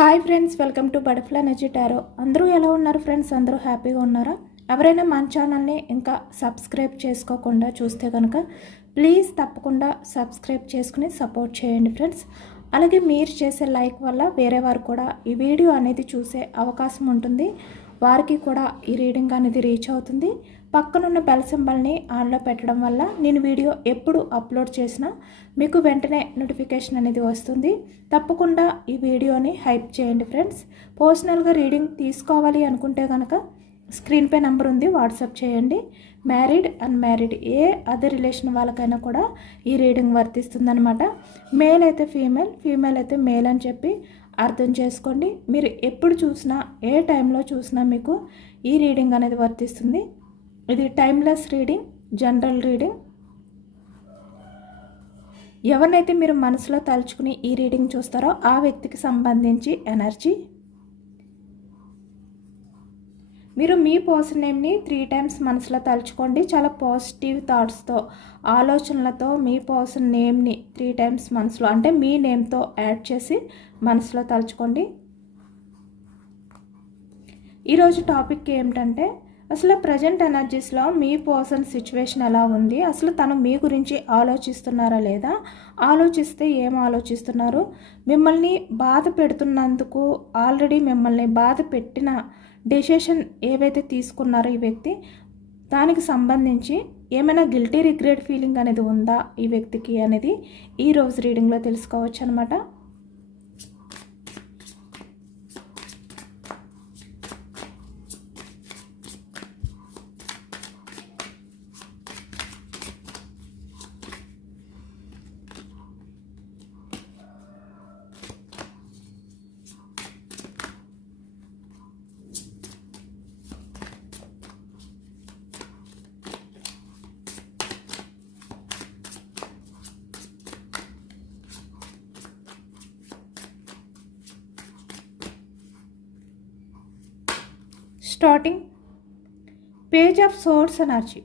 Hi friends, welcome to butterfly energy tarot. అందరూ ఎలా ఉన్నారు ఫ్రెండ్స్? అందరూ హ్యాపీగా ఉన్నారా? ఎవరైనా మన ఛానల్ని ఇంకా సబ్స్క్రైబ్ చేసుకోకుండా చూస్తే కనుక ప్లీజ్ తప్పకుండా సబ్స్క్రైబ్ చేసుకుని సపోర్ట్ చేయండి ఫ్రెండ్స్. అలాగే మీరు చేసే లైక్ వల్ల వేరే వారు కూడా ఈ వీడియో అనేది చూసే అవకాశం ఉంటుంది. వారికి కూడా ఈ రీడింగ్ అనేది రీచ్ అవుతుంది. పక్కనున్న బెల్ సింబల్ని ఆన్లో పెట్టడం వల్ల నేను వీడియో ఎప్పుడు అప్లోడ్ చేసినా మీకు వెంటనే నోటిఫికేషన్ అనేది వస్తుంది. తప్పకుండా ఈ వీడియోని హైప్ చేయండి ఫ్రెండ్స్. పర్సనల్గా రీడింగ్ తీసుకోవాలి అనుకుంటే కనుక స్క్రీన్పై నెంబర్ ఉంది, వాట్సాప్ చేయండి. మ్యారీడ్ అన్మ్యారీడ్ ఏ అదర్ రిలేషన్ వాళ్ళకైనా కూడా ఈ రీడింగ్ వర్తిస్తుందనమాట. మేల్ అయితే ఫీమేల్, ఫీమేల్ అయితే మేల్ అని చెప్పి అర్థం చేసుకోండి. మీరు ఎప్పుడు చూసినా ఏ టైంలో చూసినా మీకు ఈ రీడింగ్ అనేది వర్తిస్తుంది. ఇది టైమ్లెస్ రీడింగ్, జనరల్ రీడింగ్. ఎవరినైతే మీరు మనసులో తలుచుకుని ఈ రీడింగ్ చూస్తారో ఆ వ్యక్తికి సంబంధించి ఎనర్జీ. మీరు మీ పర్సన్ నేమ్ని 3 టైమ్స్ మనసులో తలుచుకోండి. చాలా పాజిటివ్ థాట్స్తో, ఆలోచనలతో మీ పర్సన్ నేమ్ని 3 టైమ్స్ మనసులో, అంటే మీ నేమ్తో యాడ్ చేసి మనసులో తలుచుకోండి. ఈరోజు టాపిక్ ఏమిటంటే, అసలు ప్రజెంట్ ఎనర్జీస్లో మీ పర్సన్ సిచ్యువేషన్ ఎలా ఉంది, అసలు తను మీ గురించి ఆలోచిస్తున్నారా లేదా, ఆలోచిస్తే ఏం ఆలోచిస్తున్నారు, మిమ్మల్ని బాధ పెడుతున్నందుకు ఆల్రెడీ మిమ్మల్ని బాధ పెట్టిన డెసిషన్ ఏవైతే తీసుకున్నారో ఈ వ్యక్తి, దానికి సంబంధించి ఏమైనా గిల్టీ రిగ్రెట్ ఫీలింగ్ అనేది ఉందా ఈ వ్యక్తికి అనేది ఈరోజు రీడింగ్లో తెలుసుకోవచ్చు అనమాట. Starting page of source energy.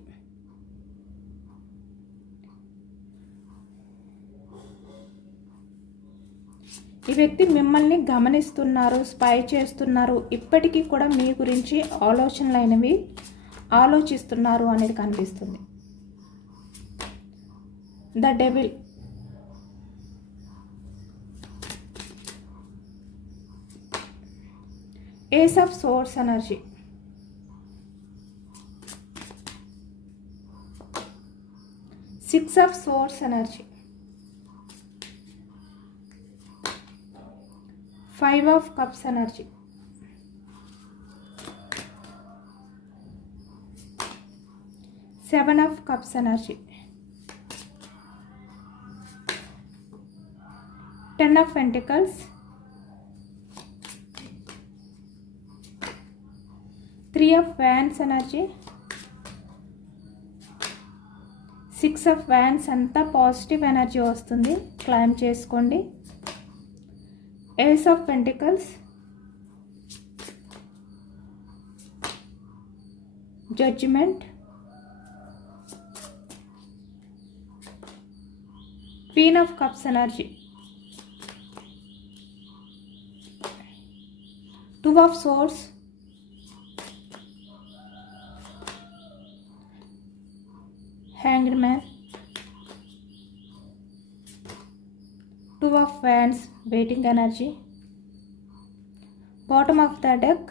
ఈ వ్యక్తి మిమ్మల్ని గమనిస్తున్నారు, స్పై చేస్తున్నారు, ఇప్పటికీ కూడా మీ గురించి ఆలోచనలైనవి ఆలోచిస్తున్నారు అనేది కనిపిస్తుంది. The devil, ace of source energy, 6 of swords energy, 5 of cups energy, 7 of cups energy, 10 of pentacles, 3 of wands energy, 6 of wands. అంతా పాజిటివ్ ఎనర్జీ వస్తుంది, క్లైమ్ చేసుకోండి. Ace of pentacles, judgement, queen of cups energy, 2 of swords, hanged man, 2 of wands, waiting energy, bottom of the deck,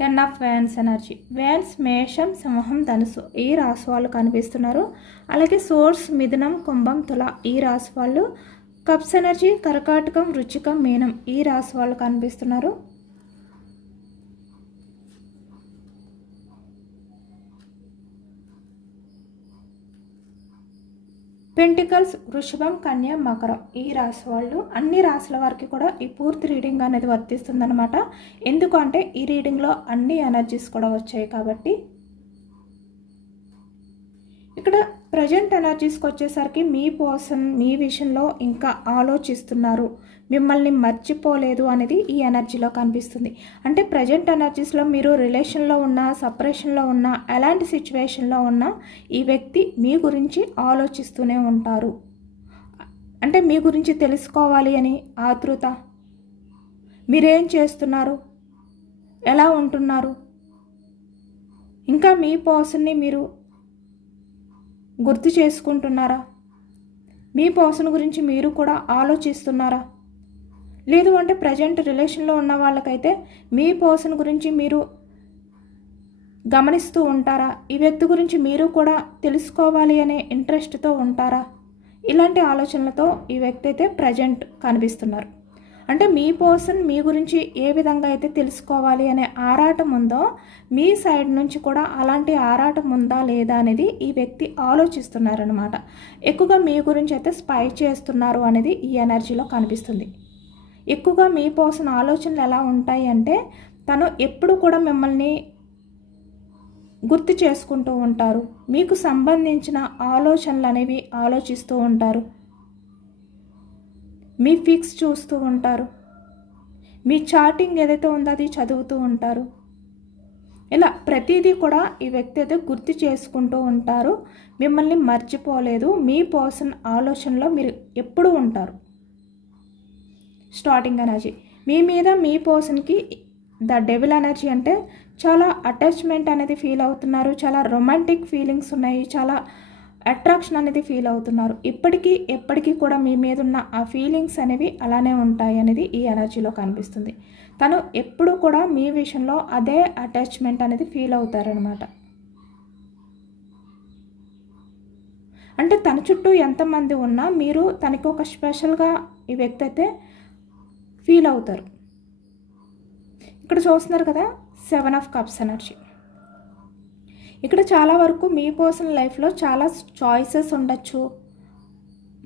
10 of wands energy. wands మేషం, సింహం, ధనుసు ఈ రాశి వాళ్ళు కనిపిస్తున్నారు. అలాగే సోర్స్ మిథునం, కుంభం, తుల ఈ రాశి వాళ్ళు. కప్స్ ఎనర్జీ కర్కాటకం, వృశ్చికం, మీనం ఈ రాశి వాళ్ళు కనిపిస్తున్నారు. పెంటికల్స్ వృషభం, కన్య, మకరం ఈ రాశి వాళ్ళు. అన్ని రాశుల వారికి కూడా ఈ పూర్తి రీడింగ్ అనేది వర్తిస్తుందన్నమాట. ఎందుకంటే ఈ రీడింగ్లో అన్ని ఎనర్జీస్ కూడా వచ్చాయి కాబట్టి. ఇక్కడ ప్రజెంట్ ఎనర్జీస్కి వచ్చేసరికి మీ పర్సన్ మీ విషయంలో ఇంకా ఆలోచిస్తున్నారు, మిమ్మల్ని మర్చిపోలేదు అనేది ఈ ఎనర్జీలో కనిపిస్తుంది. అంటే ప్రజెంట్ ఎనర్జీస్లో మీరు రిలేషన్లో ఉన్నా, సపరేషన్లో ఉన్నా, ఎలాంటి సిచ్యువేషన్లో ఉన్నా ఈ వ్యక్తి మీ గురించి ఆలోచిస్తూనే ఉంటారు. అంటే మీ గురించి తెలుసుకోవాలి అని ఆతృత, మీరేం చేస్తున్నారు, ఎలా ఉంటున్నారు, ఇంకా మీ పర్సన్ని మీరు గుర్తు చేసుకుంటున్నారా, మీ పర్సన్ గురించి మీరు కూడా ఆలోచిస్తున్నారా? లేదు అంటే ప్రజెంట్ రిలేషన్లో ఉన్న వాళ్ళకైతే మీ పర్సన్ గురించి మీరు గమనిస్తూ ఉంటారా? ఈ వ్యక్తి గురించి మీరు కూడా తెలుసుకోవాలి అనే ఇంట్రెస్ట్తో ఉంటారా? ఇలాంటి ఆలోచనలతో ఈ వ్యక్తి అయితే ప్రజెంట్ కనిపిస్తున్నారు. అంటే మీ పర్సన్ మీ గురించి ఏ విధంగా అయితే తెలుసుకోవాలి అనే ఆరాటం ఉందో మీ సైడ్ నుంచి కూడా అలాంటి ఆరాటం ఉందా లేదా అనేది ఈ వ్యక్తి ఆలోచిస్తున్నారనమాట. ఎక్కువగా మీ గురించి అయితే స్పై చేస్తున్నారు అనేది ఈ ఎనర్జీలో కనిపిస్తుంది. ఎక్కువగా మీ పర్సన్ ఆలోచనలు ఎలా ఉంటాయి అంటే తను ఎప్పుడు కూడా మిమ్మల్ని గుర్తు చేసుకుంటూ ఉంటారు, మీకు సంబంధించిన ఆలోచనలు అనేవి ఆలోచిస్తూ ఉంటారు, మీ ఫిక్స్ చూస్తూ ఉంటారు, మీ చాటింగ్ ఏదైతే ఉందో అది చదువుతూ ఉంటారు. ఇలా ప్రతిదీ కూడా ఈ వ్యక్తి అయితే గుర్తు చేసుకుంటూ ఉంటారు, మిమ్మల్ని మర్చిపోలేదు. మీ పర్సన్ ఆలోచనలో మీరు ఎప్పుడూ ఉంటారు. స్టార్టింగ్ ఎనర్జీ మీ మీద మీ పర్సన్కి ద డెవిల్ ఎనర్జీ అంటే చాలా అటాచ్మెంట్ అనేది ఫీల్ అవుతున్నారు, చాలా రొమాంటిక్ ఫీలింగ్స్ ఉన్నాయి, చాలా అట్రాక్షన్ అనేది ఫీల్ అవుతున్నారు. ఎప్పటికీ కూడా మీ మీద ఉన్న ఆ ఫీలింగ్స్ అనేవి అలానే ఉంటాయి అనేది ఈ ఎనర్జీలో కనిపిస్తుంది. తను ఎప్పుడు కూడా మీ విషయంలో అదే అటాచ్మెంట్ అనేది ఫీల్ అవుతారనమాట. అంటే తన చుట్టూ ఎంతమంది ఉన్నా మీరు తనకి ఒక స్పెషల్గా ఈ వ్యక్తి అయితే ఫీల్ అవుతారు. ఇక్కడ చూస్తున్నారు కదా 7 ఆఫ్ కప్స్ ఎనర్జీ. ఇక్కడ చాలా వరకు మీ పర్సనల్ లైఫ్లో చాలా చాయిసెస్ ఉండొచ్చు,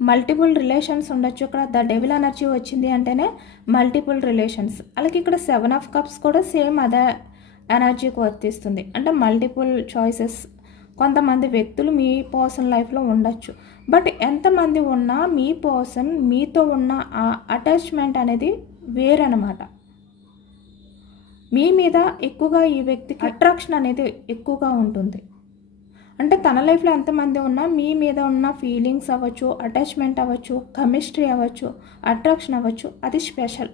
మల్టిపుల్ రిలేషన్స్ ఉండొచ్చు. ఇక్కడ ద డెవిల్ ఎనర్జీ వచ్చింది అంటేనే మల్టిపుల్ రిలేషన్స్. అలాగే ఇక్కడ 7 ఆఫ్ కప్స్ కూడా సేమ్ అదే ఎనర్జీకి వర్తిస్తుంది. అంటే మల్టిపుల్ చాయిసెస్, కొంతమంది వ్యక్తులు మీ పర్సనల్ లైఫ్లో ఉండొచ్చు. బట్ ఎంతమంది ఉన్నా మీ పర్సన్ మీతో ఉన్న ఆ అటాచ్మెంట్ అనేది వేరనమాట. మీ మీద ఎక్కువగా ఈ వ్యక్తికి అట్రాక్షన్ అనేది ఎక్కువగా ఉంటుంది. అంటే తన లైఫ్లో ఎంతమంది ఉన్నా మీ మీద ఉన్న ఫీలింగ్స్ అవ్వచ్చు, అటాచ్మెంట్ అవ్వచ్చు, కెమిస్ట్రీ అవ్వచ్చు, అట్రాక్షన్ అవ్వచ్చు, అది స్పెషల్.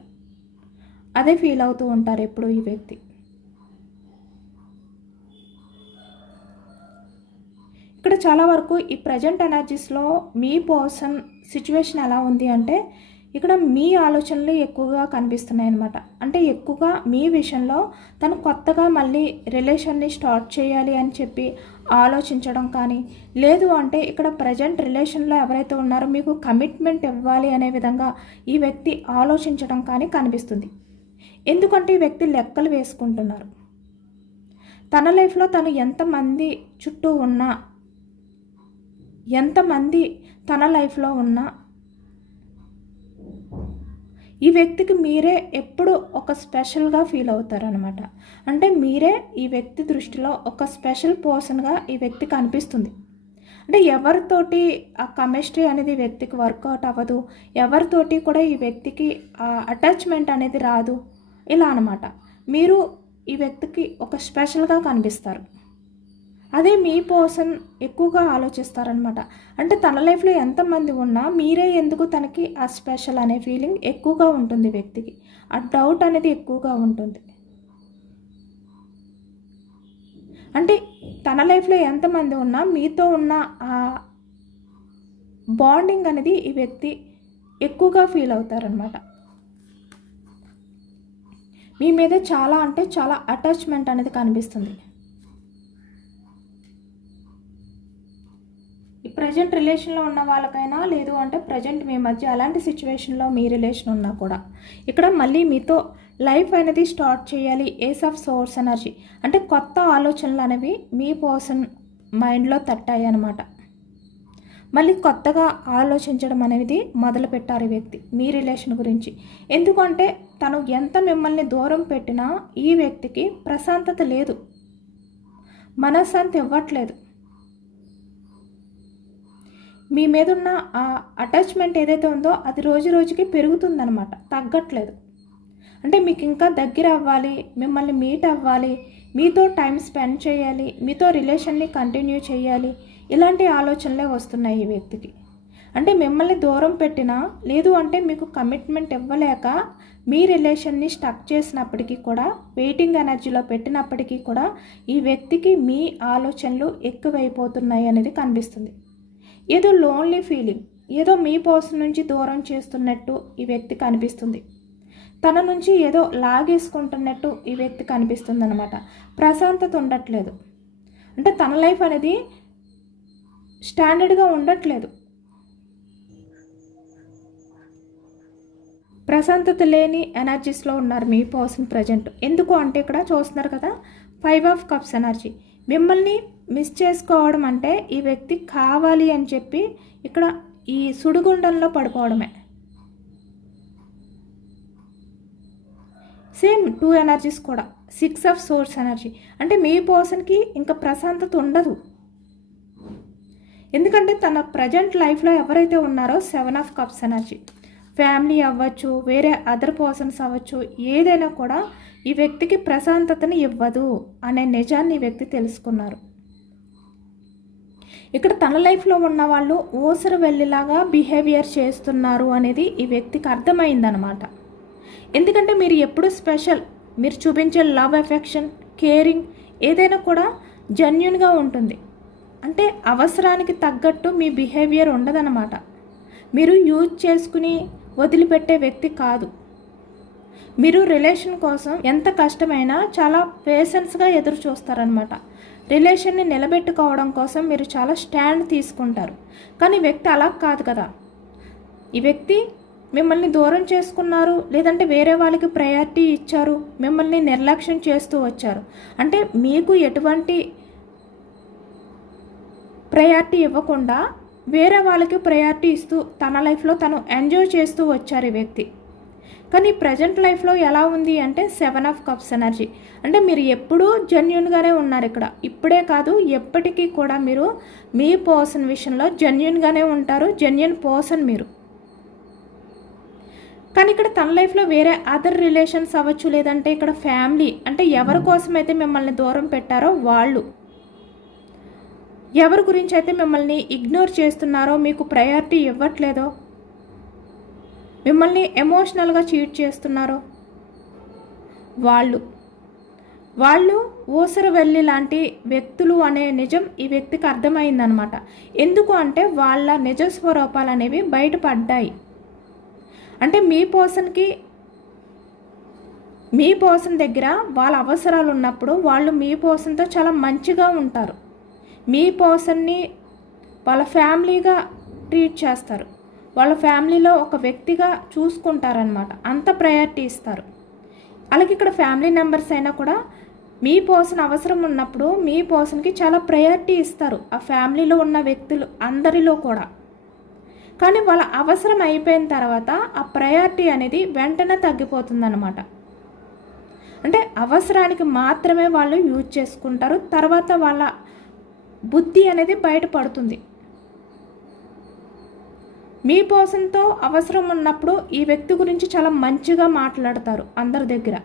అదే ఫీల్ అవుతూ ఉంటారు ఎప్పుడు ఈ వ్యక్తి. ఇక్కడ చాలా వరకు ఈ ప్రజెంట్ ఎనర్జీస్లో మీ పర్సన్ సిచ్యువేషన్ ఎలా ఉంది అంటే ఇక్కడ మీ ఆలోచనలు ఎక్కువగా కనిపిస్తున్నాయి అన్నమాట. అంటే ఎక్కువగా మీ విషయంలో తను కొత్తగా మళ్ళీ రిలేషన్ని స్టార్ట్ చేయాలి అని చెప్పి ఆలోచించడం కానీ, లేదు అంటే ఇక్కడ ప్రజెంట్ రిలేషన్లో ఎవరైతే ఉన్నారో మీకు కమిట్మెంట్ ఇవ్వాలి అనే విధంగా ఈ వ్యక్తి ఆలోచించడం కానీ కనిపిస్తుంది. ఎందుకంటే ఈ వ్యక్తి లెక్కలు వేసుకుంటున్నారు. తన లైఫ్లో తను ఎంతమంది చుట్టూ ఉన్నా, ఎంతమంది తన లైఫ్లో ఉన్నా ఈ వ్యక్తికి మీరే ఎప్పుడు ఒక స్పెషల్గా ఫీల్ అవుతారనమాట. అంటే మీరే ఈ వ్యక్తి దృష్టిలో ఒక స్పెషల్ పర్సన్గా ఈ వ్యక్తికి అనిపిస్తుంది. అంటే ఎవరితోటి ఆ కెమిస్ట్రీ అనేది వ్యక్తికి వర్కౌట్ అవ్వదు, ఎవరితోటి కూడా ఈ వ్యక్తికి ఆ అటాచ్మెంట్ అనేది రాదు. ఇలా అనమాట. మీరు ఈ వ్యక్తికి ఒక స్పెషల్గా కనిపిస్తారు. అదే మీ పర్సన్ ఎక్కువగా ఆలోచిస్తారనమాట. అంటే తన లైఫ్లో ఎంతమంది ఉన్నా మీరే ఎందుకు తనకి ఆ స్పెషల్ అనే ఫీలింగ్ ఎక్కువగా ఉంటుంది వ్యక్తికి. ఆ డౌట్ అనేది ఎక్కువగా ఉంటుంది. అంటే తన లైఫ్లో ఎంతమంది ఉన్నా మీతో ఉన్న ఆ బాండింగ్ అనేది ఈ వ్యక్తి ఎక్కువగా ఫీల్ అవుతారనమాట. మీ మీద చాలా అంటే చాలా అటాచ్మెంట్ అనేది కనిపిస్తుంది. ఈ ప్రజెంట్ రిలేషన్లో ఉన్న వాళ్ళకైనా, లేదు అంటే ప్రజెంట్ మీ మధ్య అలాంటి సిచ్యువేషన్లో మీ రిలేషన్ ఉన్నా కూడా ఇక్కడ మళ్ళీ మీతో లైఫ్ అనేది స్టార్ట్ చేయాలి. ఏస్ ఆఫ్ సోర్స్ ఎనర్జీ అంటే కొత్త ఆలోచనలు అనేవి మీ పర్సన్ మైండ్లో తట్టాయి అన్నమాట. మళ్ళీ కొత్తగా ఆలోచించడం అనేది మొదలు పెట్టారు ఈ వ్యక్తి మీ రిలేషన్ గురించి. ఎందుకంటే తను ఎంత మిమ్మల్ని దూరం పెట్టినా ఈ వ్యక్తికి ప్రశాంతత లేదు, మనశ్శాంతి ఇవ్వట్లేదు. మీ మీద ఉన్న ఆ అటాచ్మెంట్ ఏదైతే ఉందో అది రోజు రోజుకి పెరుగుతుందనమాట, తగ్గట్లేదు. అంటే మీకు ఇంకా దగ్గర అవ్వాలి, మిమ్మల్ని మీట్ అవ్వాలి, మీతో టైం స్పెండ్ చేయాలి, మీతో రిలేషన్ని కంటిన్యూ చేయాలి, ఇలాంటి ఆలోచనలే వస్తున్నాయి ఈ వ్యక్తికి. అంటే మిమ్మల్ని దూరం పెట్టినా, లేదు అంటే మీకు కమిట్మెంట్ ఇవ్వలేక మీ రిలేషన్ని స్టక్ చేసినప్పటికీ కూడా, వెయిటింగ్ ఎనర్జీలో పెట్టినప్పటికీ కూడా ఈ వ్యక్తికి మీ ఆలోచనలు ఎక్కువైపోతున్నాయి అనేది కనిపిస్తుంది. ఏదో లోన్లీ ఫీలింగ్, ఏదో మీ పర్సన్ నుంచి దూరం చేస్తున్నట్టు ఈ వ్యక్తి కనిపిస్తుంది. తన నుంచి ఏదో లాగేసుకుంటున్నట్టు ఈ వ్యక్తి కనిపిస్తుంది అనమాట. ప్రశాంతత ఉండట్లేదు. అంటే తన లైఫ్ అనేది స్టాండర్డ్గా ఉండట్లేదు. ప్రశాంతత లేని ఎనర్జీస్లో ఉన్నారు మీ పర్సన్ ప్రజెంట్. ఎందుకు అంటే ఇక్కడ చూస్తున్నారు కదా, 5 ఆఫ్ కప్స్ ఎనర్జీ. మిమ్మల్ని మిస్ చేసుకోవడం అంటే ఈ వ్యక్తి కావాలి అని చెప్పి ఇక్కడ ఈ సుడిగుండంలో పడిపోవడమే. సేమ్ 2 ఎనర్జీస్ కూడా 6 ఆఫ్ సోర్స్ ఎనర్జీ. అంటే మీ పర్సన్కి ఇంకా ప్రశాంతత ఉండదు. ఎందుకంటే తన ప్రజెంట్ లైఫ్లో ఎవరైతే ఉన్నారో 7 ఆఫ్ కప్స్ ఎనర్జీ, ఫ్యామిలీ అవ్వచ్చు, వేరే అదర్ పర్సన్స్ అవ్వచ్చు, ఏదైనా కూడా ఈ వ్యక్తికి ప్రశాంతతని ఇవ్వదు అనే నిజాన్ని ఈ వ్యక్తి తెలుసుకున్నారు. ఇక్కడ తన లైఫ్లో ఉన్న వాళ్ళు ఓసరు వెళ్ళేలాగా బిహేవియర్ చేస్తున్నారు అనేది ఈ వ్యక్తికి అర్థమైందనమాట. ఎందుకంటే మీరు ఎప్పుడు స్పెషల్, మీరు చూపించే లవ్, ఎఫెక్షన్, కేరింగ్ ఏదైనా కూడా జెన్యూన్గా ఉంటుంది. అంటే అవసరానికి తగ్గట్టు మీ బిహేవియర్ ఉండదన్నమాట. మీరు యూజ్ చేసుకుని వదిలిపెట్టే వ్యక్తి కాదు. మీరు రిలేషన్ కోసం ఎంత కష్టమైనా చాలా పేషెన్స్గా ఎదురు చూస్తారనమాట. రిలేషన్ని నిలబెట్టుకోవడం కోసం మీరు చాలా స్టాండ్ తీసుకుంటారు. కానీ వ్యక్తి అలా కాదు కదా. ఈ వ్యక్తి మిమ్మల్ని దూరం చేసుకున్నారు, లేదంటే వేరే వాళ్ళకి ప్రయారిటీ ఇచ్చారు, మిమ్మల్ని నిర్లక్ష్యం చేస్తూ వచ్చారు. అంటే మీకు ఎటువంటి ప్రయారిటీ ఇవ్వకుండా వేరే వాళ్ళకి ప్రయారిటీ ఇస్తూ తన లైఫ్లో తను ఎంజాయ్ చేస్తూ వచ్చారు ఈ వ్యక్తి. కానీ ప్రజెంట్ లైఫ్లో ఎలా ఉంది అంటే 7 ఆఫ్ కప్స్ ఎనర్జీ. అంటే మీరు ఎప్పుడూ జెన్యూన్గానే ఉన్నారు ఇక్కడ. ఇప్పుడే కాదు, ఎప్పటికీ కూడా మీరు మీ పర్సన్ విషయంలో జెన్యూన్గానే ఉంటారు. జెన్యూన్ పర్సన్ మీరు. కానీ ఇక్కడ తన లైఫ్లో వేరే అదర్ రిలేషన్స్ అవ్వచ్చు, లేదంటే ఇక్కడ ఫ్యామిలీ, అంటే ఎవరి కోసమైతే మిమ్మల్ని దూరం పెట్టారో వాళ్ళు, ఎవరి గురించి అయితే మిమ్మల్ని ఇగ్నోర్ చేస్తున్నారో, మీకు ప్రయారిటీ ఇవ్వట్లేదో, మిమ్మల్ని ఎమోషనల్గా చీట్ చేస్తున్నారో వాళ్ళు ఊసరు వెళ్ళి లాంటి వ్యక్తులు అనే నిజం ఈ వ్యక్తికి అర్థమైందనమాట. ఎందుకు అంటే వాళ్ళ నిజ స్వరూపాలు అనేవి బయటపడ్డాయి. అంటే మీ పర్సన్ దగ్గర వాళ్ళ అవసరాలు ఉన్నప్పుడు వాళ్ళు మీ పర్సన్తో చాలా మంచిగా ఉంటారు. మీ పర్సన్ని వాళ్ళ ఫ్యామిలీగా ట్రీట్ చేస్తారు. వాళ్ళ ఫ్యామిలీలో ఒక వ్యక్తిగా చూసుకుంటారనమాట. అంత ప్రయారిటీ ఇస్తారు. అలాగే ఇక్కడ ఫ్యామిలీ మెంబర్స్ అయినా కూడా మీ పర్సన్ అవసరం ఉన్నప్పుడు మీ పర్సన్కి చాలా ప్రయారిటీ ఇస్తారు ఆ ఫ్యామిలీలో ఉన్న వ్యక్తులు అందరిలో కూడా. కానీ వాళ్ళ అవసరం అయిపోయిన తర్వాత ఆ ప్రయారిటీ అనేది వెంటనే తగ్గిపోతుందన్నమాట. అంటే అవసరానికి మాత్రమే వాళ్ళు యూజ్ చేసుకుంటారు. తర్వాత వాళ్ళ బుద్ధి అనేది బయటపడుతుంది. మీ పర్సన్తో అవసరం ఉన్నప్పుడు ఈ వ్యక్తి గురించి చాలా మంచిగా మాట్లాడతారు అందరి దగ్గర.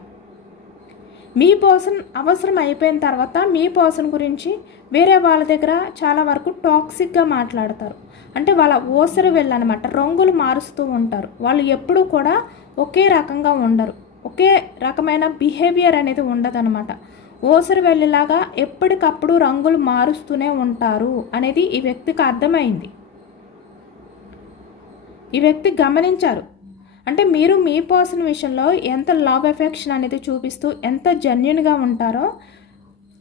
మీ పర్సన్ అవసరం అయిపోయిన తర్వాత మీ పర్సన్ గురించి వేరే వాళ్ళ దగ్గర చాలా వరకు టాక్సిక్గా మాట్లాడతారు. అంటే వాళ్ళ ఓసరి వెళ్ళనమాట, రంగులు మారుస్తూ ఉంటారు. వాళ్ళు ఎప్పుడూ కూడా ఒకే రకంగా ఉండరు. ఒకే రకమైన బిహేవియర్ అనేది ఉండదన్నమాట. ఓసరి వెళ్ళేలాగా ఎప్పటికప్పుడు రంగులు మారుస్తూనే ఉంటారు అనేది ఈ వ్యక్తికి అర్థమైంది. ఈ వ్యక్తి గమనించారు. అంటే మీరు మీ పర్సన్ విషయంలో ఎంత లవ్ ఎఫెక్షన్ అనేది చూపిస్తూ ఎంత జెన్యూన్గా ఉంటారో,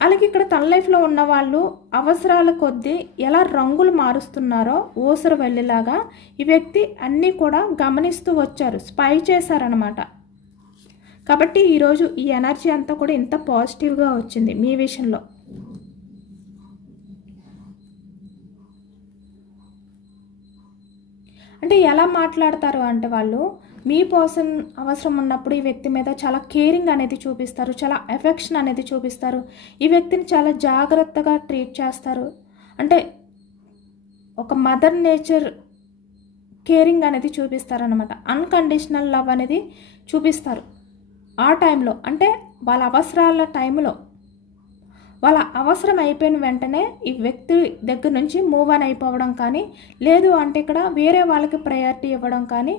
అలాగే ఇక్కడ తన లైఫ్లో ఉన్న వాళ్ళు అవసరాల కొద్దీ ఎలా రంగులు మారుస్తున్నారో ఓసరు వెళ్ళేలాగా ఈ వ్యక్తి అన్నీ కూడా గమనిస్తూ వచ్చారు, స్పై చేశారనమాట. కాబట్టి ఈరోజు ఈ ఎనర్జీ అంతా కూడా ఇంత పాజిటివ్గా వచ్చింది మీ విషయంలో. అంటే ఎలా మాట్లాడతారు అంటే వాళ్ళు మీ పర్సన్ అవసరం ఉన్నప్పుడు ఈ వ్యక్తి మీద చాలా కేరింగ్ అనేది చూపిస్తారు, చాలా ఎఫెక్షన్ అనేది చూపిస్తారు. ఈ వ్యక్తిని చాలా జాగ్రత్తగా ట్రీట్ చేస్తారు. అంటే ఒక మదర్ నేచర్ కేరింగ్ అనేది చూపిస్తారనమాట. అన్కండిషనల్ లవ్ అనేది చూపిస్తారు ఆ టైంలో. అంటే వాళ్ళ అవసరాల టైంలో వాళ్ళ అవసరం అయిపోయిన వెంటనే ఈ వ్యక్తి దగ్గర నుంచి మూవ్ ఆన్ అయిపోవడం కానీ, లేదు అంటే ఇక్కడ వేరే వాళ్ళకి ప్రయారిటీ ఇవ్వడం కానీ,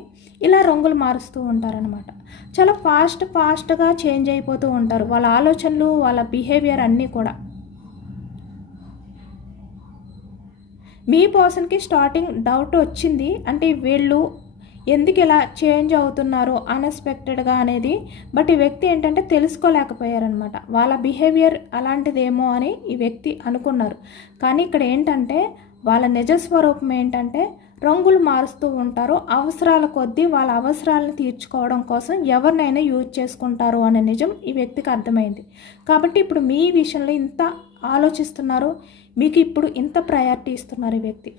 ఇలా రంగులు మారుస్తూ ఉంటారనమాట. చాలా ఫాస్ట్గా చేంజ్ అయిపోతూ ఉంటారు వాళ్ళ ఆలోచనలు, వాళ్ళ బిహేవియర్ అన్నీ కూడా. మీ పర్సన్కి స్టార్టింగ్ డౌట్ వచ్చింది, అంటే వీళ్ళు ఎందుకు ఇలా చేంజ్ అవుతున్నారు అన్ఎక్స్పెక్టెడ్గా అనేది. బట్ ఈ వ్యక్తి ఏంటంటే తెలుసుకోలేకపోయారనమాట. వాళ్ళ బిహేవియర్ అలాంటిదేమో అని ఈ వ్యక్తి అనుకున్నారు. కానీ ఇక్కడ ఏంటంటే వాళ్ళ నిజస్వరూపం ఏంటంటే రంగులు మారుస్తూ ఉంటారు. అవసరాల కొద్దీ వాళ్ళ అవసరాలను తీర్చుకోవడం కోసం ఎవరినైనా యూజ్ చేసుకుంటారు అనే నిజం ఈ వ్యక్తికి అర్థమైంది. కాబట్టి ఇప్పుడు మీ విషయంలో ఇంత ఆలోచిస్తున్నారు, మీకు ఇప్పుడు ఇంత ప్రయారిటీ ఇస్తున్నారు ఈ వ్యక్తి.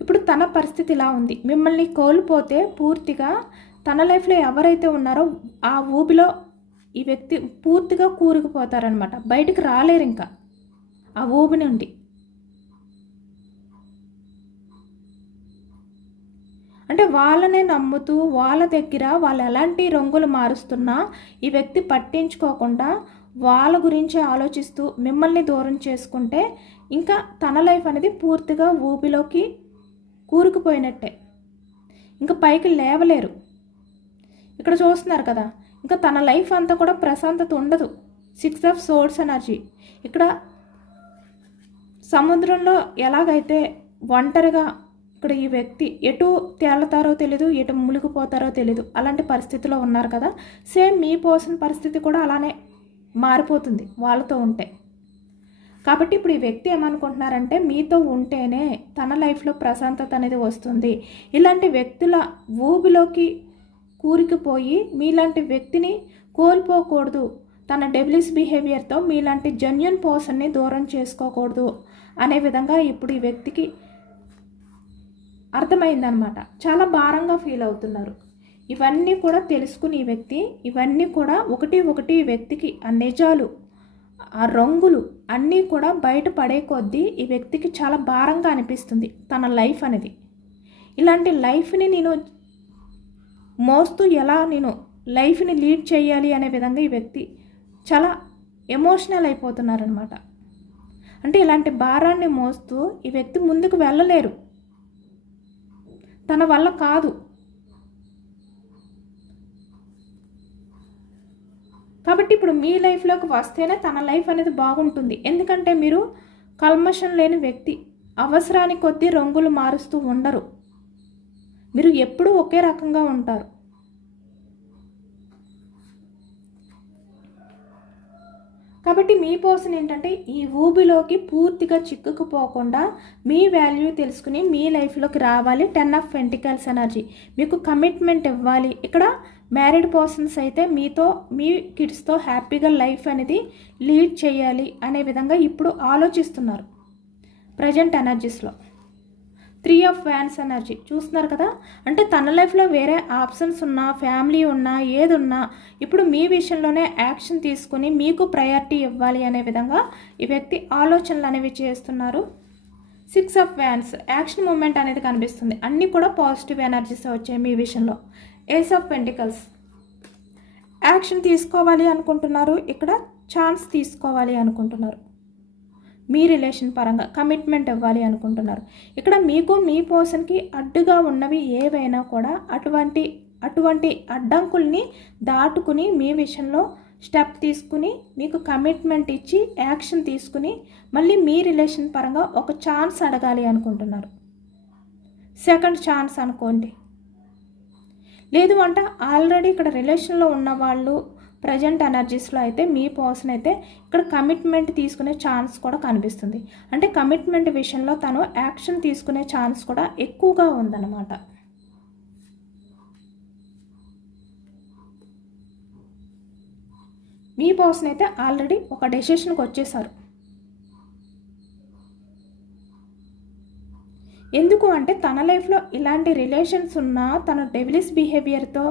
ఇప్పుడు తన పరిస్థితి ఇలా ఉంది, మిమ్మల్ని కోల్పోతే పూర్తిగా తన లైఫ్లో ఎవరైతే ఉన్నారో ఆ ఊబిలో ఈ వ్యక్తి పూర్తిగా కూరుకుపోతారనమాట. బయటికి రాలేరు ఇంకా ఆ ఊబి నుండి. అంటే వాళ్ళనే నమ్ముతూ వాళ్ళ దగ్గర వాళ్ళు ఎలాంటి రంగులు మారుస్తున్నా ఈ వ్యక్తి పట్టించుకోకుండా వాళ్ళ గురించి ఆలోచిస్తూ మిమ్మల్ని దూరం చేసుకుంటే ఇంకా తన లైఫ్ అనేది పూర్తిగా ఊబిలోకి కూరుకుపోయినట్టే, ఇంకా పైకి లేవలేరు. ఇక్కడ చూస్తున్నారు కదా, ఇంకా తన లైఫ్ అంతా కూడా ప్రశాంతత ఉండదు. 6 ఆఫ్ సోర్డ్స్ ఎనర్జీ. ఇక్కడ సముద్రంలో ఎలాగైతే ఒంటరిగా ఇక్కడ ఈ వ్యక్తి ఎటు తేలుతారో తెలీదు, ఎటు మునిగిపోతారో తెలీదు, అలాంటి పరిస్థితిలో ఉన్నారు కదా. సేమ్ మీ పర్సన్ పరిస్థితి కూడా అలానే మారిపోతుంది వాళ్ళతో ఉంటే. కాబట్టి ఇప్పుడు ఈ వ్యక్తి ఏమనుకుంటున్నారంటే మీతో ఉంటేనే తన లైఫ్లో ప్రశాంతత అనేది వస్తుంది. ఇలాంటి వ్యక్తుల ఊబిలోకి కూరికిపోయి మీలాంటి వ్యక్తిని కోల్పోకూడదు, తన డెవిలిష్ బిహేవియర్తో మీలాంటి జెన్యూన్ పర్సన్ని దూరం చేసుకోకూడదు అనే విధంగా ఇప్పుడు ఈ వ్యక్తికి అర్థమైందనమాట. చాలా భారంగా ఫీల్ అవుతున్నారు. ఇవన్నీ కూడా తెలుసుకుని ఈ వ్యక్తి ఇవన్నీ కూడా ఒకటి ఈ వ్యక్తికి ఆ నిజాలు, ఆ రంగులు అన్నీ కూడా బయట పడే కొద్దీ ఈ వ్యక్తికి చాలా భారంగా అనిపిస్తుంది తన లైఫ్ అనేది. ఇలాంటి లైఫ్ని నేను మోస్తూ ఎలా నేను లైఫ్ని లీడ్ చేయాలి అనే విధంగా ఈ వ్యక్తి చాలా ఎమోషనల్ అయిపోతున్నారనమాట. అంటే ఇలాంటి భారాన్ని మోస్తూ ఈ వ్యక్తి ముందుకు వెళ్ళలేరు, తన వల్ల కాదు. కాబట్టి ఇప్పుడు మీ లైఫ్లోకి వస్తేనే తన లైఫ్ అనేది బాగుంటుంది. ఎందుకంటే మీరు కల్మషం లేని వ్యక్తి, అవసరానికి కొద్దీ రంగులు మారుస్తూ ఉండరు, మీరు ఎప్పుడూ ఒకే రకంగా ఉంటారు. కాబట్టి మీ పర్సన్ ఏంటంటే ఈ ఊబిలోకి పూర్తిగా చిక్కుకుపోకుండా మీ వాల్యూ తెలుసుకుని మీ లైఫ్లోకి రావాలి. 10 ఆఫ్ పెంటికల్స్ ఎనర్జీ, మీకు కమిట్మెంట్ ఇవ్వాలి. ఇక్కడ మ్యారీడ్ పర్సన్స్ అయితే మీతో మీ కిడ్స్తో హ్యాపీగా లైఫ్ అనేది లీడ్ చేయాలి అనే విధంగా ఇప్పుడు ఆలోచిస్తున్నారు ప్రజెంట్ ఎనర్జీస్లో. 3 ఆఫ్ వ్యాన్స్ ఎనర్జీ చూస్తున్నారు కదా. అంటే తన లైఫ్లో వేరే ఆప్షన్స్ ఉన్నా, ఫ్యామిలీ ఉన్నా, ఏది ఉన్నా ఇప్పుడు మీ విషయంలోనే యాక్షన్ తీసుకుని మీకు ప్రయారిటీ ఇవ్వాలి అనే విధంగా ఈ వ్యక్తి ఆలోచనలు అనేవి చేస్తున్నారు. 6 ఆఫ్ వ్యాన్స్, యాక్షన్ మూమెంట్ అనేది కనిపిస్తుంది. అన్నీ కూడా పాజిటివ్ ఎనర్జీస్ వచ్చాయి మీ విషయంలో. ఏస్ ఆఫ్ పెంటికల్స్, యాక్షన్ తీసుకోవాలి అనుకుంటున్నారు, ఇక్కడ ఛాన్స్ తీసుకోవాలి అనుకుంటున్నారు. మీ రిలేషన్ పరంగా కమిట్మెంట్ ఇవ్వాలి అనుకుంటున్నారు. ఇక్కడ మీకు మీ పర్సన్కి అడ్డుగా ఉన్నవి ఏవైనా కూడా అటువంటి అడ్డంకుల్ని దాటుకుని మీ విషయంలో స్టెప్ తీసుకుని మీకు కమిట్మెంట్ ఇచ్చి యాక్షన్ తీసుకుని మళ్ళీ మీ రిలేషన్ పరంగా ఒక ఛాన్స్ అడగాలి అనుకుంటున్నారు. సెకండ్ ఛాన్స్ అనుకోండి. లేదు అంటే ఆల్రెడీ ఇక్కడ రిలేషన్లో ఉన్న వాళ్ళు ప్రజెంట్ ఎనర్జీస్లో అయితే మీ పర్సన్ అయితే ఇక్కడ కమిట్మెంట్ తీసుకునే ఛాన్స్ కూడా కనిపిస్తుంది. అంటే కమిట్మెంట్ విషయంలో తను యాక్షన్ తీసుకునే ఛాన్స్ కూడా ఎక్కువగా ఉందన్నమాట. మీ పర్సన్ అయితే ఆల్రెడీ ఒక డెసిషన్కి వచ్చేసారు. ఎందుకు అంటే తన లైఫ్లో ఇలాంటి రిలేషన్స్ ఉన్నా, తన డెవిలిష్ బిహేవియర్తో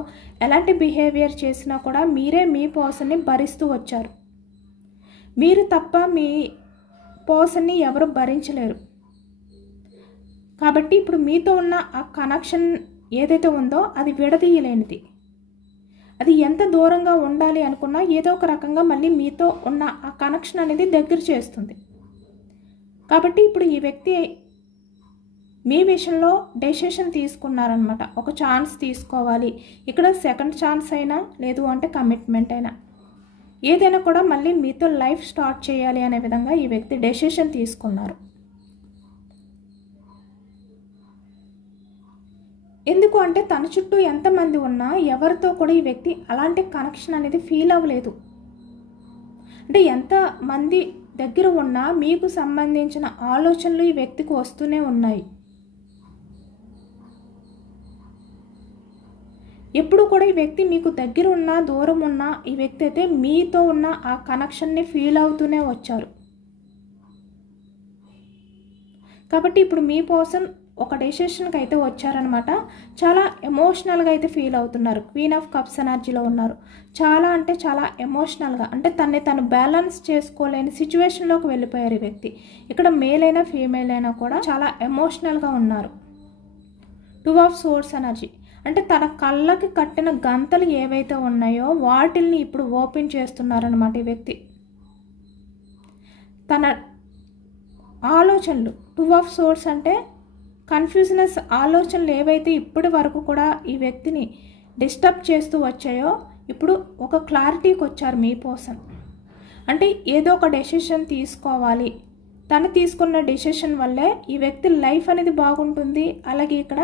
ఎలాంటి బిహేవియర్ చేసినా కూడా మీరే మీ పర్సన్ని భరిస్తూ వచ్చారు. మీరు తప్ప మీ పర్సన్ని ఎవరు భరించలేరు. కాబట్టి ఇప్పుడు మీతో ఉన్న ఆ కనెక్షన్ ఏదైతే ఉందో అది విడదీయలేనిది. అది ఎంత దూరంగా ఉండాలి అనుకున్నా ఏదో ఒక రకంగా మళ్ళీ మీతో ఉన్న ఆ కనెక్షన్ అనేది దగ్గర చేస్తుంది. కాబట్టి ఇప్పుడు ఈ వ్యక్తి మీ విషయంలో డెసిషన్ తీసుకున్నారనమాట. ఒక ఛాన్స్ తీసుకోవాలి, ఇక్కడ సెకండ్ ఛాన్స్ అయినా లేదు అంటే కమిట్మెంట్ అయినా ఏదైనా కూడా మళ్ళీ మీతో లైఫ్ స్టార్ట్ చేయాలి అనే విధంగా ఈ వ్యక్తి డెసిషన్ తీసుకున్నారు. ఎందుకు అంటే తన చుట్టూ ఎంతమంది ఉన్నా ఎవరితో కూడా ఈ వ్యక్తి అలాంటి కనెక్షన్ అనేది ఫీల్ అవ్వలేదు. అంటే ఎంతమంది దగ్గర ఉన్నా మీకు సంబంధించిన ఆలోచనలు ఈ వ్యక్తికి వస్తూనే ఉన్నాయి. ఎప్పుడు కూడా ఈ వ్యక్తి మీకు దగ్గర ఉన్నా దూరం ఉన్నా ఈ వ్యక్తి అయితే మీతో ఉన్న ఆ కనెక్షన్ని ఫీల్ అవుతూనే వచ్చారు. కాబట్టి ఇప్పుడు మీ పర్సన్ ఒక డెసిషన్కి అయితే వచ్చారనమాట. చాలా ఎమోషనల్గా అయితే ఫీల్ అవుతున్నారు. క్వీన్ ఆఫ్ కప్స్ ఎనర్జీలో ఉన్నారు. చాలా అంటే చాలా ఎమోషనల్గా, అంటే తను బ్యాలెన్స్ చేసుకోలేని సిచ్యువేషన్లోకి వెళ్ళిపోయారు ఈ వ్యక్తి. ఇక్కడ మేల్ అయినా ఫీమేల్ అయినా కూడా చాలా ఎమోషనల్గా ఉన్నారు. 2 ఆఫ్ సోర్స్ ఎనర్జీ, అంటే తన కళ్ళకి కట్టిన గంతలు ఏవైతే ఉన్నాయో వాటిల్ని ఇప్పుడు ఓపెన్ చేస్తున్నారనమాట ఈ వ్యక్తి. తన ఆలోచనలు 2 ఆఫ్ సోర్స్ అంటే కన్ఫ్యూజనెస్ ఆలోచనలు ఏవైతే ఇప్పటి వరకు కూడా ఈ వ్యక్తిని డిస్టర్బ్ చేస్తూ వచ్చాయో ఇప్పుడు ఒక క్లారిటీకి వచ్చారు మీ పర్సన్. అంటే ఏదో ఒక డెసిషన్ తీసుకోవాలి, తను తీసుకున్న డెసిషన్ వల్లే ఈ వ్యక్తి లైఫ్ అనేది బాగుంటుంది, అలాగే ఇక్కడ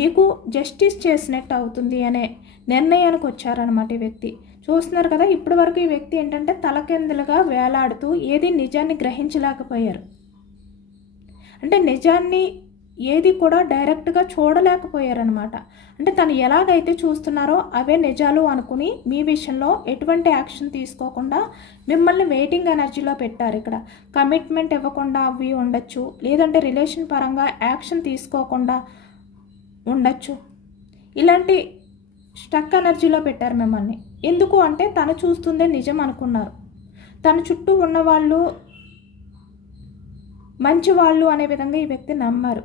మీకు జస్టిస్ చేసినట్టు అవుతుంది అనే నిర్ణయానికి వచ్చారనమాట ఈ వ్యక్తి. చూస్తున్నారు కదా, ఇప్పటి వరకు ఈ వ్యక్తి ఏంటంటే తలకిందులుగా వేలాడుతూ ఏది నిజాన్ని గ్రహించలేకపోయారు. అంటే నిజాన్ని ఏది కూడా డైరెక్ట్గా చూడలేకపోయారనమాట. అంటే తను ఎలాగైతే చూస్తున్నారో అవే నిజాలు అనుకుని మీ విషయంలో ఎటువంటి యాక్షన్ తీసుకోకుండా మిమ్మల్ని వెయిటింగ్ ఎనర్జీలో పెట్టారు. ఇక్కడ కమిట్మెంట్ ఇవ్వకుండా అవి ఉండొచ్చు, లేదంటే రిలేషన్ పరంగా యాక్షన్ తీసుకోకుండా ఉండొచ్చు. ఇలాంటి స్టక్ ఎనర్జీలో పెట్టారు మిమ్మల్ని. ఎందుకు అంటే తను చూస్తుందే నిజం అనుకున్నారు. తన చుట్టూ ఉన్నవాళ్ళు మంచివాళ్ళు అనే విధంగా ఈ వ్యక్తి నమ్మారు.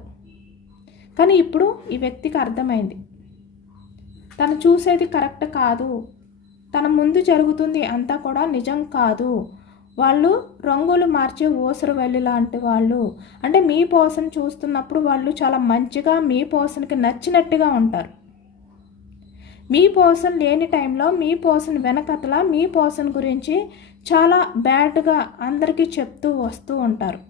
కానీ ఇప్పుడు ఈ వ్యక్తికి అర్థమైంది తను చూసేది కరెక్ట్ కాదు, తన ముందు జరుగుతుంది అంతా కూడా నిజం కాదు, వాళ్ళు రంగులు మార్చే ఓసరు వెళ్ళి లాంటి వాళ్ళు. అంటే మీ పర్సన్ చూస్తున్నప్పుడు వాళ్ళు చాలా మంచిగా మీ పర్సన్కి నచ్చినట్టుగా ఉంటారు. మీ పర్సన్ లేని టైంలో మీ పర్సన్ వెనకతల మీ పర్సన్ గురించి చాలా బ్యాడ్గా అందరికీ చెప్తూ వస్తూ ఉంటారు.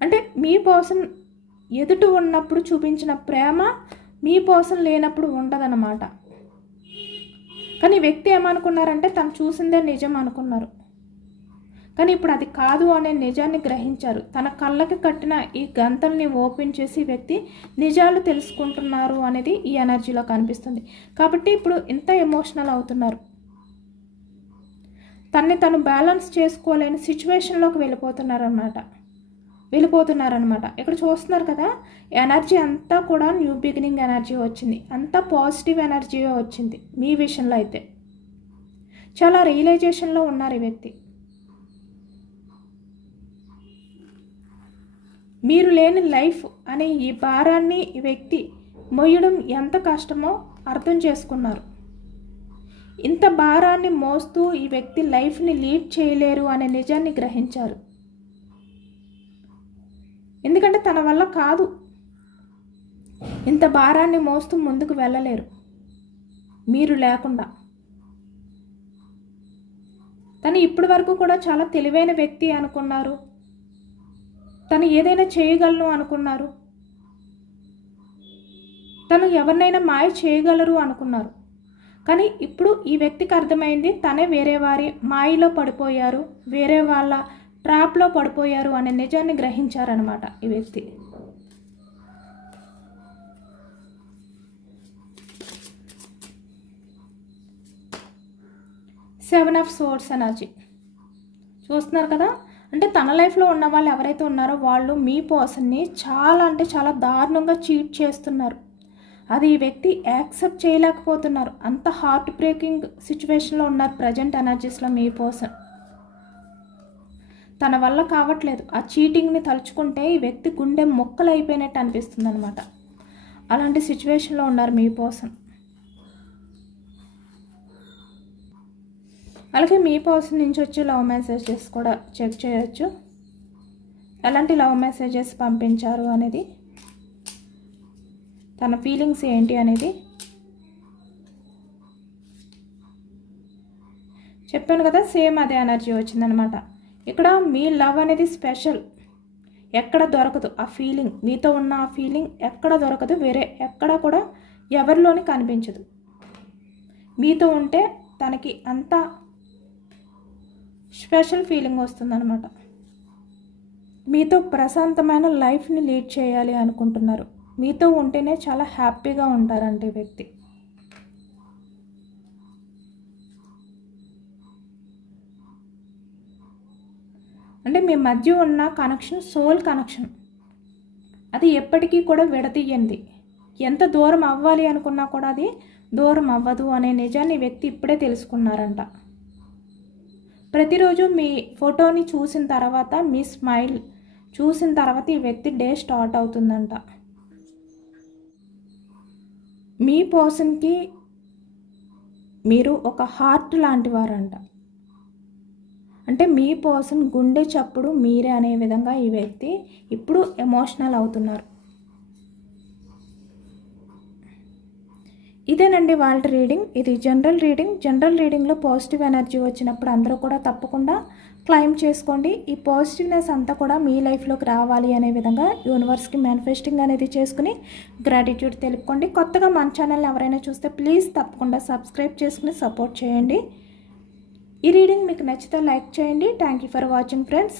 అంటే మీ పర్సన్ ఎదుట ఉన్నప్పుడు చూపించిన ప్రేమ మీ పర్సన్ లేనప్పుడు ఉండదన్నమాట. కానీ వ్యక్తి ఏమనుకున్నారంటే తను చూసిందే నిజం అనుకున్నారు. కానీ ఇప్పుడు అది కాదు అనే నిజాన్ని గ్రహించారు. తన కళ్ళకి కట్టిన ఈ గంతల్ని ఓపెన్ చేసి వ్యక్తి నిజాలు తెలుసుకుంటున్నారు అనేది ఈ ఎనర్జీలో కనిపిస్తుంది. కాబట్టి ఇప్పుడు ఇంత ఎమోషనల్ అవుతున్నారు. తను బ్యాలెన్స్ చేసుకోలేని సిచ్యువేషన్లోకి వెళ్ళిపోతున్నారనమాట. ఇక్కడ చూస్తున్నారు కదా, ఎనర్జీ అంతా కూడా న్యూ బిగినింగ్ ఎనర్జీ వచ్చింది, అంతా పాజిటివ్ ఎనర్జీ వచ్చింది. మీ విషయంలో అయితే చాలా రియలైజేషన్లో ఉన్నారు ఈ వ్యక్తి. మీరు లేని లైఫ్ అనే ఈ భారాన్ని ఈ వ్యక్తి మోయడం ఎంత కష్టమో అర్థం చేసుకున్నారు. ఇంత భారాన్ని మోస్తూ ఈ వ్యక్తి లైఫ్ని లీడ్ చేయలేరు అనే నిజాన్ని గ్రహించారు. ఎందుకంటే తన వల్ల కాదు, ఇంత భారాన్ని మోస్తూ ముందుకు వెళ్ళలేరు మీరు లేకుండా. తను ఇప్పటి వరకు కూడా చాలా తెలివైన వ్యక్తి అనుకున్నారు, తను ఏదైనా చేయగలను అనుకున్నారు, తను ఎవరినైనా మాయ చేయగలరు అనుకున్నారు. కానీ ఇప్పుడు ఈ వ్యక్తికి అర్థమైంది తనే వేరే వారి మాయలో పడిపోయారు, వేరే వాళ్ళ ట్రాప్లో పడిపోయారు అనే నిజాన్ని గ్రహించారనమాట ఈ వ్యక్తి. సెవెన్ ఆఫ్ సోర్స్ ఎనర్జీ చూస్తున్నారు కదా, అంటే తన లైఫ్లో ఉన్న వాళ్ళు ఎవరైతే ఉన్నారో వాళ్ళు మీ పర్సన్ని చాలా అంటే చాలా దారుణంగా చీట్ చేస్తున్నారు. అది ఈ వ్యక్తి యాక్సెప్ట్ చేయలేకపోతున్నారు. అంత హార్ట్ బ్రేకింగ్ సిచ్యువేషన్లో ఉన్నారు ప్రజెంట్ ఎనర్జీస్లో మీ పర్సన్. తన వల్ల కావట్లేదు. ఆ చీటింగ్ని తలుచుకుంటే ఈ వ్యక్తి గుండె మొక్కలు అయిపోయినట్టు అనిపిస్తుంది అనమాట. అలాంటి సిచ్యువేషన్లో ఉన్నారు మీ పర్సన్. అలాగే మీ పర్సన్ నుంచి వచ్చే లవ్ మెసేజెస్ కూడా చెక్ చేయొచ్చు. ఎలాంటి లవ్ మెసేజెస్ పంపించారు అనేది, తన ఫీలింగ్స్ ఏంటి అనేది. చెప్పాను కదా, సేమ్ అదే ఎనర్జీ వచ్చిందనమాట. ఇక్కడ మీ లవ్ అనేది స్పెషల్, ఎక్కడ దొరకదు ఆ ఫీలింగ్. మీతో ఉన్న ఆ ఫీలింగ్ ఎక్కడ దొరకదు, వేరే ఎక్కడ కూడా ఎవరిలోని కనిపించదు. మీతో ఉంటే తనకి అంత స్పెషల్ ఫీలింగ్ వస్తుందన్నమాట. మీతో ప్రశాంతమైన లైఫ్ని లీడ్ చేయాలి అనుకుంటున్నారు. మీతో ఉంటేనే చాలా హ్యాపీగా ఉంటారంటే వ్యక్తి. అంటే మీ మధ్య ఉన్న కనెక్షన్ సోల్ కనెక్షన్, అది ఎప్పటికీ కూడా విడదీయండి. ఎంత దూరం అవ్వాలి అనుకున్నా కూడా అది దూరం అవ్వదు అనే నిజాన్ని ఈ వ్యక్తి ఇప్పుడే తెలుసుకున్నారంట. ప్రతిరోజు మీ ఫోటోని చూసిన తర్వాత, మీ స్మైల్ చూసిన తర్వాత ఈ వ్యక్తి డే స్టార్ట్ అవుతుందంట. మీ పర్సన్కి మీరు ఒక హార్ట్ లాంటి వారంట. అంటే మీ పర్సన్ గుండె చప్పుడు మీరే అనే విధంగా ఈ వ్యక్తి ఇప్పుడు ఎమోషనల్ అవుతున్నారు. ఇదేనండి వాళ్ళ రీడింగ్. ఇది జనరల్ రీడింగ్. జనరల్ రీడింగ్లో పాజిటివ్ ఎనర్జీ వచ్చినప్పుడు అందరూ కూడా తప్పకుండా క్లైమ్ చేసుకోండి. ఈ పాజిటివ్నెస్ అంతా కూడా మీ లైఫ్లోకి రావాలి అనే విధంగా యూనివర్స్కి మేనిఫెస్టింగ్ అనేది చేసుకుని గ్రాటిట్యూడ్ తెలుపుకోండి. కొత్తగా మన ఛానల్ని ఎవరైనా చూస్తే ప్లీజ్ తప్పకుండా సబ్స్క్రైబ్ చేసుకుని సపోర్ట్ చేయండి. ఈ రీడింగ్ మీకు నచ్చితే లైక్ చేయండి. Thank you for watching friends.